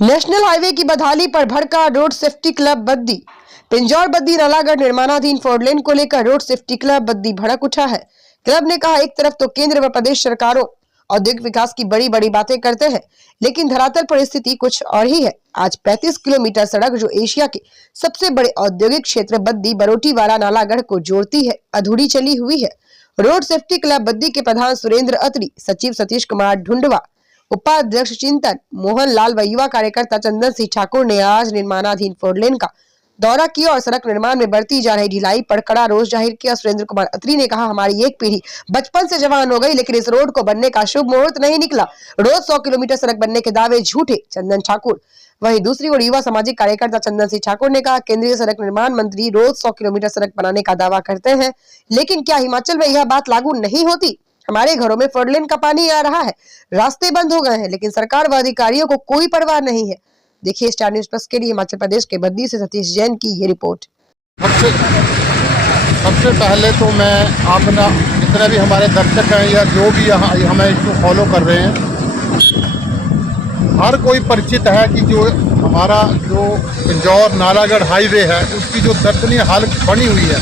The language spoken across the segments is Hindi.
नेशनल हाईवे की बदहाली पर भड़का road safety club Baddi. Pinjore Baddi Nalagarh निर्माणाधीन 4 लेन को लेकर रोड सेफ्टी क्लब बद्दी भड़क उठा है। क्लब ने कहा, एक तरफ तो केंद्र व प्रदेश सरकारों औद्योगिक विकास की बड़ी बड़ी बातें करते हैं, लेकिन धरातल पर स्थिति कुछ और ही है। आज 35 किलोमीटर सड़क जो एशिया के सबसे बड़े औद्योगिक क्षेत्र बद्दी बरोटीवाला नालागढ़ को जोड़ती है, अधूरी चली हुई है। रोड सेफ्टी क्लब बद्दी के प्रधान सुरेंद्र अत्री, सचिव सतीश कुमार ढूंढवा, उपाध्यक्ष चिंतन मोहन लाल व युवा कार्यकर्ता चंदन सिंह ठाकुर ने आज निर्माणाधीन 4 लेन का दौरा किया और सड़क निर्माण में बढ़ती जा रही ढिलाई पर कड़ा रोष जाहिर किया। सुरेंद्र कुमार अत्री ने कहा, हमारी एक पीढ़ी बचपन से जवान हो गई, लेकिन इस रोड को बनने का शुभ मुहूर्त नहीं निकला। रोज 100 किलोमीटर सड़क बनने के दावे झूठे, चंदन ठाकुर। वहीं दूसरी ओर युवा सामाजिक कार्यकर्ता चंदन सिंह ठाकुर ने कहा, केंद्रीय सड़क निर्माण मंत्री रोज 100 किलोमीटर सड़क बनाने का दावा करते हैं, लेकिन क्या हिमाचल में यह बात लागू नहीं होती? हमारे घरों में 4 लेन का पानी आ रहा है, रास्ते बंद हो गए हैं, लेकिन सरकार व अधिकारियों को कोई परवाह नहीं है। देखिए स्टार न्यूज प्लस के लिए हिमाचल प्रदेश के बद्दी से सतीश जैन की ये रिपोर्ट। सबसे पहले तो मैं अपना जितने भी हमारे दर्शक हैं या जो भी यहाँ हमें इसको फॉलो कर रहे हैं, हर कोई परिचित है कि जो हमारा जो पिंजौर नालागढ़ हाईवे है उसकी जो दर्शनीय हालत बनी हुई है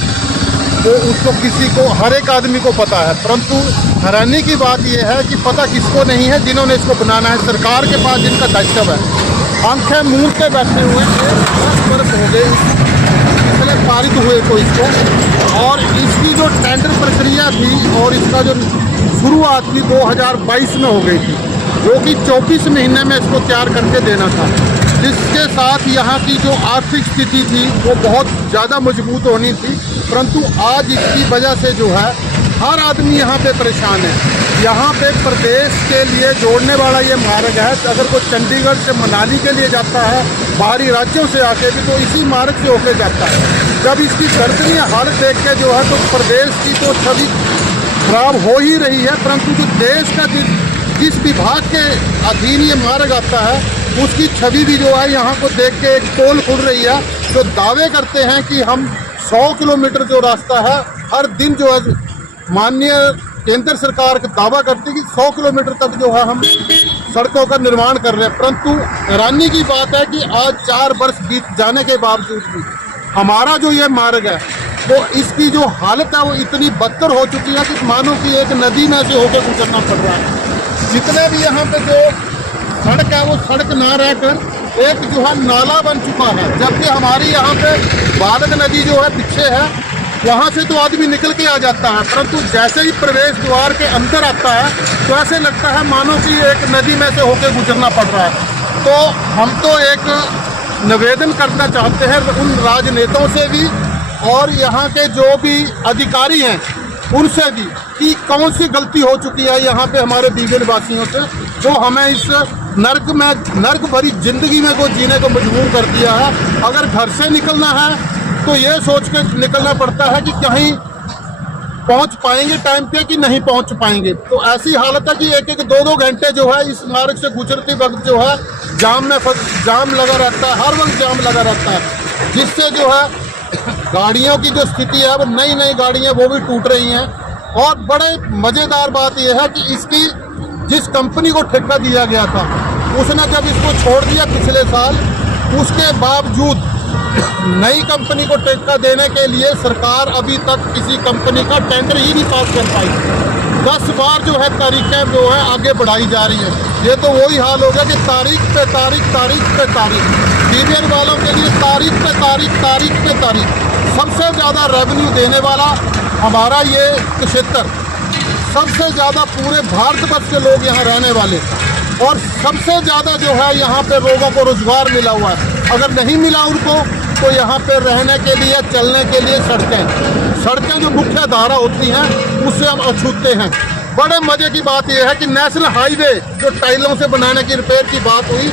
तो उसको किसी को, हर एक आदमी को पता है, परंतु हैरानी की बात यह है कि पता किसको नहीं है जिन्होंने इसको बनाना है। सरकार के पास जिनका दायित्व है, आंखें मूंद के बैठे हुए 10 वर्ष हो गए पिछले पारित हुए को इसको, और इसकी जो टेंडर प्रक्रिया थी और इसका जो शुरुआत थी 2022 में हो गई थी, जो कि 24 महीने में इसको तैयार करके देना था, जिसके साथ यहाँ की जो आर्थिक स्थिति थी वो बहुत ज़्यादा मजबूत होनी थी। परंतु आज इसकी वजह से जो है हर आदमी यहाँ पे परेशान है। यहाँ पे प्रदेश के लिए जोड़ने वाला ये मार्ग है, अगर कोई चंडीगढ़ से मनाली के लिए जाता है बाहरी राज्यों से आके भी तो इसी मार्ग से होके जाता है। जब इसकी दर्शनीय हालत देख के जो है तो प्रदेश की तो छवि खराब हो ही रही है, परंतु जो देश का जिस विभाग के अधीन ये मार्ग आता है उसकी छवि भी जो है यहाँ को देख के एक पोल खुल रही है। जो दावे करते हैं कि हम 100 किलोमीटर जो रास्ता है हर दिन जो है माननीय केंद्र सरकार का दावा करती है कि 100 किलोमीटर तक जो है हम सड़कों का निर्माण कर रहे हैं, परंतु हैरानी की बात है कि आज 4 वर्ष बीत जाने के बावजूद भी हमारा जो ये मार्ग है वो इसकी जो हालत है वो इतनी बदतर हो चुकी है कि मानो कि एक नदी में से होकर गुजरना पड़ रहा है। जितने भी यहाँ पे जो सड़क है वो सड़क ना रहकर एक जो है नाला बन चुका है, जबकि हमारी यहाँ पे बालक नदी जो है पीछे है, वहाँ से तो आदमी निकल के आ जाता है, परंतु जैसे ही प्रवेश द्वार के अंदर आता है तो ऐसे लगता है मानो कि एक नदी में से होकर गुजरना पड़ रहा है। तो हम तो एक निवेदन करना चाहते हैं उन राजनेताओं से भी और यहाँ के जो भी अधिकारी हैं उनसे भी कि कौन सी गलती हो चुकी है यहाँ पे हमारे बीगल वासियों से, जो हमें इस नर्क भरी जिंदगी में को जीने को मजबूर कर दिया है। अगर घर से निकलना है तो ये सोच के निकलना पड़ता है कि कहीं पहुंच पाएंगे टाइम पे कि नहीं पहुंच पाएंगे। तो ऐसी हालत है कि 1-1, 2-2 घंटे जो है इस मार्ग से गुजरते वक्त जो है जाम लगा रहता है, हर वक्त जाम लगा रहता है, जिससे जो है गाड़ियों की जो स्थिति है वो नई गाड़ियाँ वो भी टूट रही हैं। और बड़े मज़ेदार बात यह है कि इसकी जिस कंपनी को ठेका दिया गया था उसने जब इसको छोड़ दिया पिछले साल, उसके बावजूद नई कंपनी को ठेका देने के लिए सरकार अभी तक किसी कंपनी का टेंडर ही नहीं पास कर पाई। 10 बार जो है तारीखें जो है आगे बढ़ाई जा रही है। ये तो वही हाल होगा कि तारीख पे तारीख बीबीएन वालों के लिए तारीख पे तारीख। सबसे ज़्यादा रेवेन्यू देने वाला हमारा ये क्षेत्र, सबसे ज़्यादा पूरे भारतवर्ष के लोग यहाँ रहने वाले, और सबसे ज़्यादा जो है यहाँ पे लोगों को रोजगार मिला हुआ है। अगर नहीं मिला उनको तो यहाँ पे रहने के लिए, चलने के लिए सड़कें जो मुख्य धारा होती हैं उससे हम अछूते हैं। बड़े मज़े की बात यह है कि नेशनल हाईवे जो टाइलों से बनाने की रिपेयर की बात हुई,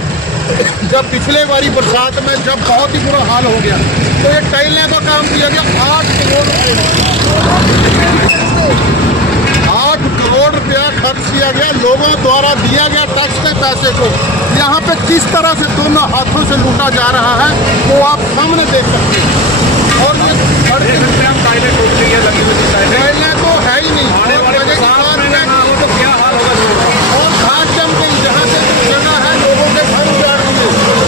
जब पिछले बारी बरसात में जब बहुत ही बुरा हाल हो गया तो ये टाइलें का काम किया गया 8 करोड़ रुपया खर्च किया गया, लोगों द्वारा दिया गया टैक्स के पैसे को यहाँ पे किस तरह से दोनों हाथों से लूटा जा रहा है वो आप सामने देख सकते हैं। और ये टाइलें तो है ही नहीं, क्या हाल होगा। और घाट जम गई, जहाँ से जगह है लोगों के घर उजाड़ दिए।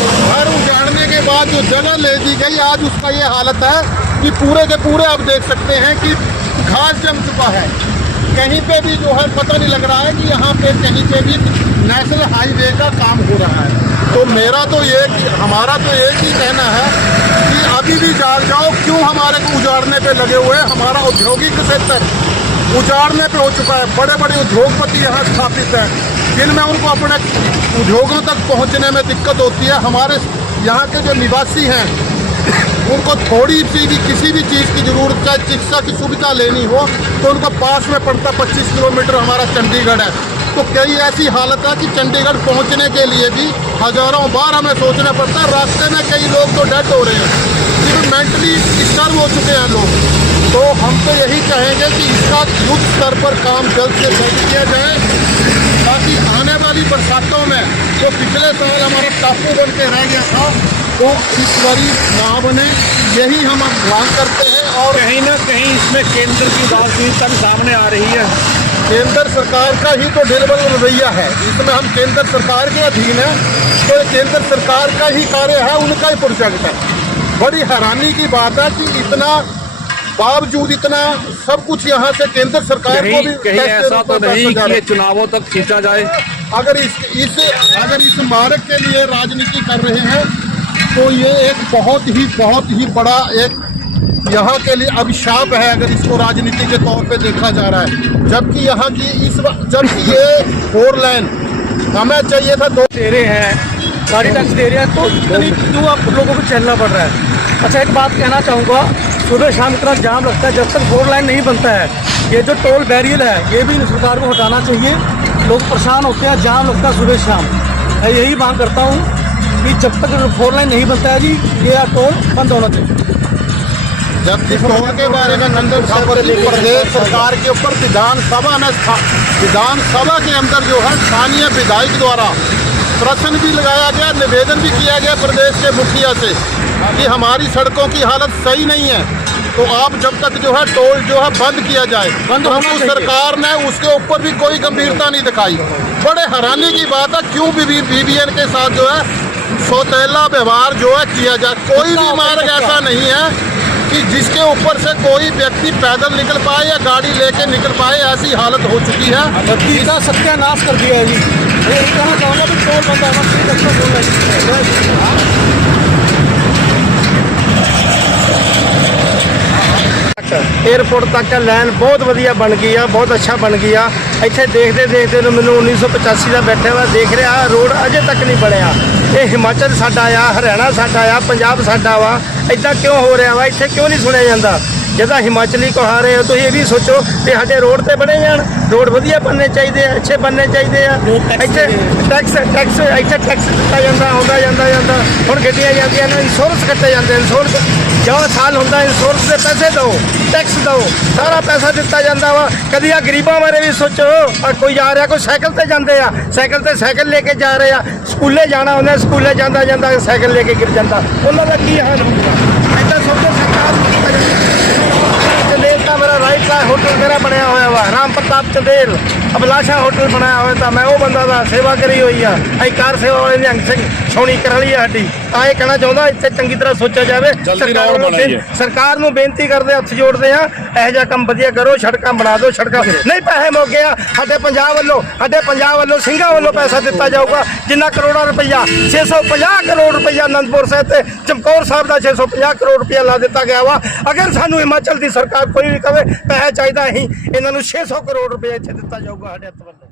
बाद जो जगह ले दी गई, आज उसका ये हालत है कि पूरे के पूरे आप देख सकते हैं कि घास जम चुका है। कहीं पे भी जो है पता नहीं लग रहा है कि यहाँ पे कहीं पे भी नेशनल हाईवे का काम हो रहा है। तो हमारा तो एक ही कहना है कि अभी भी जाग जाओ, क्यों हमारे को उजाड़ने पे लगे हुए हैं। हमारा औद्योगिक क्षेत्र उजाड़ने पे हो चुका है। बड़े बड़े उद्योगपति यहाँ स्थापित हैं, जिनमें उनको अपने उद्योगों तक पहुँचने में दिक्कत होती है। हमारे यहाँ के जो निवासी हैं उनको थोड़ी सी भी किसी भी चीज़ की ज़रूरत, चाहे चिकित्सा की सुविधा लेनी हो, तो उनको पास में पड़ता 25 किलोमीटर हमारा चंडीगढ़ है। तो कई ऐसी हालत है कि चंडीगढ़ पहुंचने के लिए भी हज़ारों बार हमें सोचना पड़ता है। रास्ते में कई लोग तो डेड हो रहे हैं, सिर्फ मेंटली डिस्टर्ब हो चुके हैं लोग। तो हम तो यही कहेंगे कि इसका युद्ध स्तर पर काम जल्द से जल्द किया जाए, ताकि आने वाली बरसातों में जो पिछले साल हमारा टापू बन के रह गया था, तो इस बारी ना बने, यही हम अब मांग करते हैं। और कहीं ना कहीं इसमें केंद्र की राजनीति सामने आ रही है। केंद्र सरकार का ही तो ढिलबल रवैया है, इसमें हम केंद्र सरकार के अधीन है, तो केंद्र सरकार का ही कार्य है, उनका ही प्रोजेक्ट है। बड़ी हैरानी की बात है कि इतना बावजूद इतना सब कुछ यहाँ से केंद्र सरकार को भी कहीं ऐसा तो नहीं कि ये चुनावों तक खींचा जाए। अगर इस मार्ग के लिए राजनीति कर रहे हैं, तो ये एक बहुत ही बड़ा एक यहाँ के लिए अभिशाप है, अगर इसको राजनीति के तौर पे देखा जा रहा है। जबकि यहाँ की जबकि ये 4 लाइन हमें चाहिए था 2 दे रहे हैं, गाड़ी टैक्स दे रहे हैं, तो इतनी क्यों आप लोगों को चलना पड़ रहा है। अच्छा, एक बात कहना चाहूँगा, सुबह शाम इतना जाम लगता है, जब तक 4 लाइन नहीं बनता है। ये जो टोल बैरियर है, ये भी सरकार को हटाना चाहिए। लोग परेशान होते हैं, जाम लगता है सुबह शाम। मैं यही मांग करता हूँ कि जब तक 4 लाइन नहीं बनता है जी, ये टोल बंद होना चाहिए। जबकि टोल के बारे में प्रदेश सरकार के ऊपर विधानसभा के अंदर जो है स्थानीय विधायक द्वारा प्रश्न भी लगाया गया, निवेदन भी किया गया प्रदेश के मुखिया से कि हमारी सड़कों की हालत सही नहीं है, तो आप जब तक जो है टोल जो है बंद किया जाए। परंतु सरकार ने उसके ऊपर भी कोई गंभीरता नहीं दिखाई। बड़े हैरानी की बात है, क्यों BBN के साथ जो है सौतेला व्यवहार जो है किया जाए। कोई भी मार्ग ऐसा नहीं है कि जिसके ऊपर से कोई व्यक्ति पैदल निकल पाए या गाड़ी लेके निकल पाए, ऐसी हालत हो चुकी है। बत्ती का सत्यानाश कर दिया है जी। मैं यही कहना चाहूँगा कि टोल बंद होना चाहिए। एयरपोर्ट तक लाइन बहुत वधिया बन गई है, बहुत अच्छा बन गया। ਇੱਥੇ ਦੇਖਦੇ ਨੂੰ ਮੈਨੂੰ 1985 ਦਾ ਬੈਠਿਆ ਵਾ ਦੇਖ ਰਿਹਾ, ਰੋਡ ਅਜੇ ਤੱਕ ਨਹੀਂ ਬਣਿਆ। ਇਹ ਹਿਮਾਚਲ ਸਾਡਾ ਆ, ਹਰਿਆਣਾ ਸਾਡਾ ਆ, ਪੰਜਾਬ ਸਾਡਾ ਵਾ। ਇਦਾਂ ਕਿਉਂ ਹੋ ਰਿਹਾ ਵਾ? ਇੱਥੇ ਕਿਉਂ ਨਹੀਂ ਸੁਣਿਆ ਜਾਂਦਾ? ਜਦੋਂ ਹਿਮਾਚਲੀ ਕਹਾ ਰਹੇ ਹੋ, ਤੁਸੀਂ ਇਹ ਵੀ ਸੋਚੋ ਕਿ ਸਾਡੇ ਰੋਡ ਤੇ ਬਣੇ ਜਾਣ। ਰੋਡ ਵਧੀਆ ਬਣਨੇ ਚਾਹੀਦੇ ਆ, ਅੱਛੇ ਬਣਨੇ ਚਾਹੀਦੇ ਆ। ਇੱਥੇ ਟੈਕਸ ਇੱਥੇ ਟੈਕਸ ਦਿੱਤਾ ਜਾਂਦਾ, ਆਉਂਦਾ ਜਾਂਦਾ। ਹੁਣ ਗੱਡੀਆਂ ਜਾਂਦੀਆਂ ਨੇ, ਇੰਸ਼ੋਰੈਂਸ ਕੱਟੇ ਜਾਂਦੇ। ਇੰਸ਼ੋਰੈਂਸ ਜਦੋਂ ਸਾਲ ਹੁੰਦਾ, ਇੰਸ਼ੋਰੈਂਸ ਦੇ ਪੈਸੇ ਦਿਓ, ਟੈਕਸ ਦਿਓ, ਸਾਰਾ ਪੈਸਾ ਦਿੱਤਾ ਜਾਂਦਾ ਵਾ। ਕਦੀ ਆ ਗਰੀਬਾਂ ਬਾਰੇ ਵੀ ਸੋਚੋ। ਕੋਈ ਜਾ ਰਿਹਾ, ਕੋਈ ਸਾਈਕਲ ਤੇ ਜਾਂਦੇ ਆ, ਸਾਈਕਲ ਲੈ ਕੇ ਜਾ ਰਹੇ ਆ, ਸਕੂਲੇ ਜਾਣਾ ਉਹਨੇ, ਸਕੂਲੇ ਜਾਂਦਾ ਸਾਈਕਲ ਲੈ ਕੇ ਗਿਰ ਜਾਂਦਾ, ਉਹਨਾਂ ਦਾ ਕੀ ਹਾਲ ਹੋਊਗਾ? ਇੱਦਾਂ ਸੋਚੋ ਸਰਕਾਰ ਨੂੰ ਕੀਤਾ ਜਾਂਦਾ। ਚੰਦੇਲ ਦਾ ਮੇਰਾ ਰਾਈਟ ਦਾ ਹੋਟਲ ਮੇਰਾ ਬਣਿਆ ਹੋਇਆ ਵਾ, ਰਾਮ ਪ੍ਰਤਾਪ ਚੰਦੇਲ ਅਭਿਲਾਸ਼ਾ ਹੋਟਲ ਬਣਾਇਆ ਹੋਇਆ, ਤਾਂ ਮੈਂ ਉਹ ਬੰਦਾ ਦਾ ਸੇਵਾ ਕਰੀ ਹੋਈ ਆ। ਅਸੀਂ ਕਾਰ ਸੇਵਾ ਵਾਲੇ ਨਿਹੰਗ ਸਿੰਘ ਛਾਉਣੀ ਕਰਾ ਲਈ ਆ ਸਾਡੀ। ਤਾਂ ਇਹ ਕਹਿਣਾ ਚਾਹੁੰਦਾ, ਇੱਥੇ ਚੰਗੀ ਤਰ੍ਹਾਂ ਸੋਚਿਆ ਜਾਵੇ। ਸਰਕਾਰ ਨੂੰ ਬੇਨਤੀ ਕਰਦੇ, ਹੱਥ ਜੋੜਦੇ ਆ, ਇਹੋ ਜਿਹਾ ਕੰਮ ਵਧੀਆ ਕਰੋ, ਸੜਕਾਂ ਬਣਾ ਦਿਓ। ਸੜਕਾਂ ਨਹੀਂ ਪੈਸੇ ਮੁੱਕ ਆ ਸਾਡੇ ਪੰਜਾਬ ਵੱਲੋਂ ਸਿੰਘਾਂ ਵੱਲੋਂ ਪੈਸਾ ਦਿੱਤਾ ਜਾਊਗਾ, ਜਿੰਨਾ ਕਰੋੜਾਂ ਰੁਪਈਆ 650 ਕਰੋੜ ਰੁਪਈਆ ਅਨੰਦਪੁਰ ਸਾਹਿਬ ਤੇ ਚਮਕੌਰ ਸਾਹਿਬ ਦਾ 650 ਕਰੋੜ ਰੁਪਈਆ ਲਾ ਦਿੱਤਾ ਗਿਆ ਵਾ। ਅਗਰ ਸਾਨੂੰ ਹਿਮਾਚਲ ਦੀ ਸਰਕਾਰ ਕੋਈ ਵੀ ਕਵੇ ਪੈਸਾ ਚਾਹੀਦਾ, ਅਸੀਂ ਇਹਨਾਂ ਨੂੰ 600 ਕਰੋੜ ਰੁਪਈਆ ਇੱਥੇ ਦਿੱਤਾ ਜਾਊਗਾ ਸਾਡੇ ਹੱਥ ਵੱਲੋਂ।